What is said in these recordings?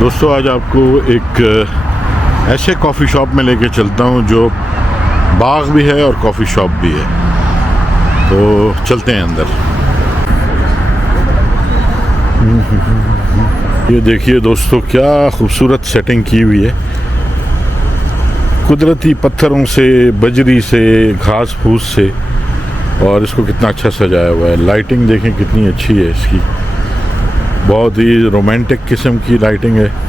दोस्तों आज आपको एक ऐसे कॉफ़ी शॉप में लेके चलता हूँ जो बाग भी है और कॉफ़ी शॉप भी है। तो चलते हैं अंदर। ये देखिए दोस्तों, क्या खूबसूरत सेटिंग की हुई है, कुदरती पत्थरों से, बजरी से, घास फूस से, और इसको कितना अच्छा सजाया हुआ है। लाइटिंग देखें कितनी अच्छी है इसकी, बहुत ही रोमांटिक किस्म की लाइटिंग है।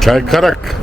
Chai karak.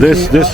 This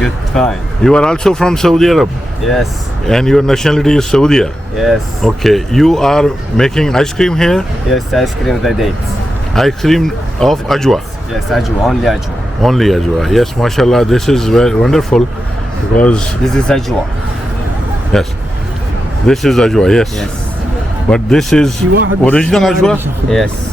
Good, fine. You are also from Saudi Arab Yes, and your nationality is Saudi. yes, Okay, you are making ice cream here? yes. Ice cream the dates. Ice cream of Ajwa. Yes, Ajwa, only Ajwa. Only Ajwa. Yes, mashallah, this is very wonderful because This is Ajwa. yes, this is Ajwa. Yes, Yes, but this is original Ajwa. yes.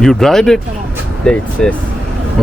You dried it? Dates, yes.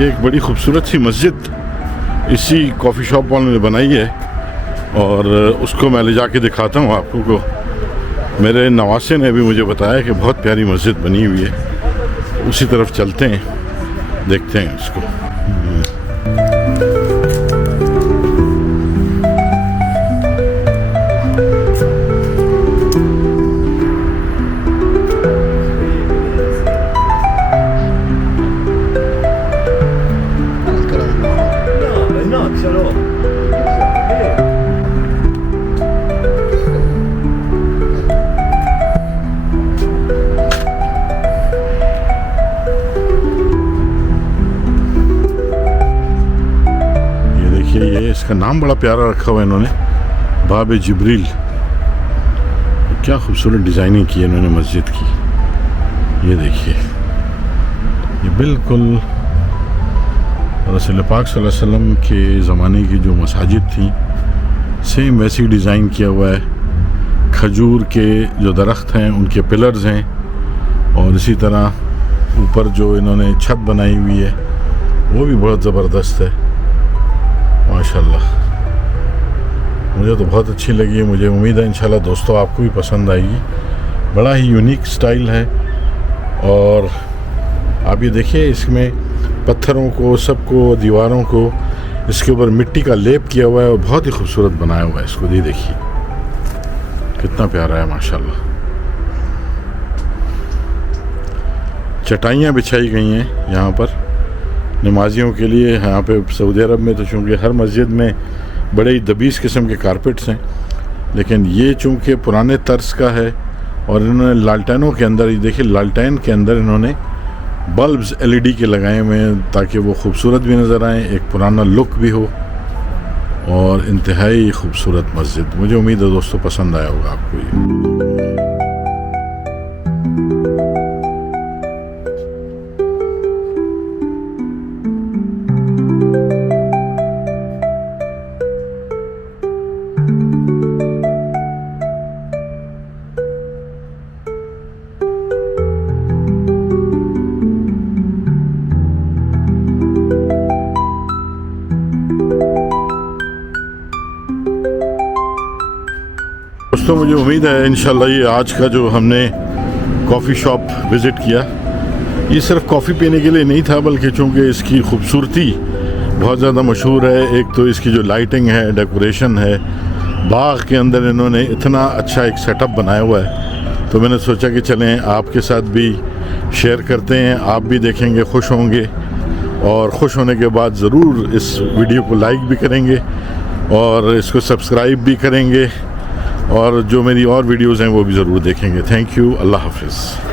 ये एक बड़ी खूबसूरत सी मस्जिद इसी coffee shop वालों ने बनाई है और उसको मैं ले जाके दिखाता हूँ आपको को। मेरे नवासे ने भी मुझे बताया कि बहुत प्यारी मस्जिद बनी हुई है, उसी तरफ चलते हैं, देखते हैं उसको। ये इसका नाम बड़ा प्यारा रखा हुआ है इन्होंने, बाब जिब्रील। क्या खूबसूरत डिज़ाइनिंग की है इन्होंने मस्जिद की। ये देखिए, ये बिल्कुल रसूल पाक सल्लल्लाहु अलैहि वसल्लम के ज़माने की जो मसाजिद थी सेम वैसी डिज़ाइन किया हुआ है। खजूर के जो दरख्त हैं उनके पिलर्स हैं और इसी तरह ऊपर जो इन्होंने छत बनाई हुई है वो भी बहुत ज़बरदस्त है माशाल्लाह। मुझे तो बहुत अच्छी लगी है। मुझे उम्मीद है इंशाल्लाह दोस्तों आपको भी पसंद आएगी। बड़ा ही यूनिक स्टाइल है और आप ये देखिए इसमें पत्थरों को, सबको, दीवारों को इसके ऊपर मिट्टी का लेप किया हुआ है और बहुत ही खूबसूरत बनाया हुआ है इसको। ये देखिए कितना प्यारा है माशाल्लाह। चटाइयाँ बिछाई गई हैं यहाँ पर नमाजियों के लिए। यहाँ पे सऊदी अरब में तो चूँकि हर मस्जिद में बड़े ही दबीस किस्म के कारपेट्स हैं, लेकिन ये चूँकि पुराने तर्ज का है और इन्होंने लालटेनों के अंदर, ये देखिए लालटेन के अंदर इन्होंने बल्ब्स LED के लगाए हुए हैं ताकि वो खूबसूरत भी नज़र आएँ, एक पुराना लुक भी हो और इंतहाई खूबसूरत मस्जिद। मुझे उम्मीद है दोस्तों पसंद आया होगा आपको ये। दोस्तों मुझे उम्मीद है इंशाल्लाह ये आज का जो हमने कॉफ़ी शॉप विज़िट किया ये सिर्फ कॉफ़ी पीने के लिए नहीं था, बल्कि चूँकि इसकी खूबसूरती बहुत ज़्यादा मशहूर है। एक तो इसकी जो लाइटिंग है, डेकोरेशन है, बाग के अंदर इन्होंने इतना अच्छा एक सेटअप बनाया हुआ है, तो मैंने सोचा कि चलें आपके साथ भी शेयर करते हैं। आप भी देखेंगे, खुश होंगे और खुश होने के बाद ज़रूर इस वीडियो को लाइक भी करेंगे और इसको सब्सक्राइब भी करेंगे और जो मेरी और वीडियोज़ हैं वो भी ज़रूर देखेंगे। Thank you. अल्लाह हाफ़िज़।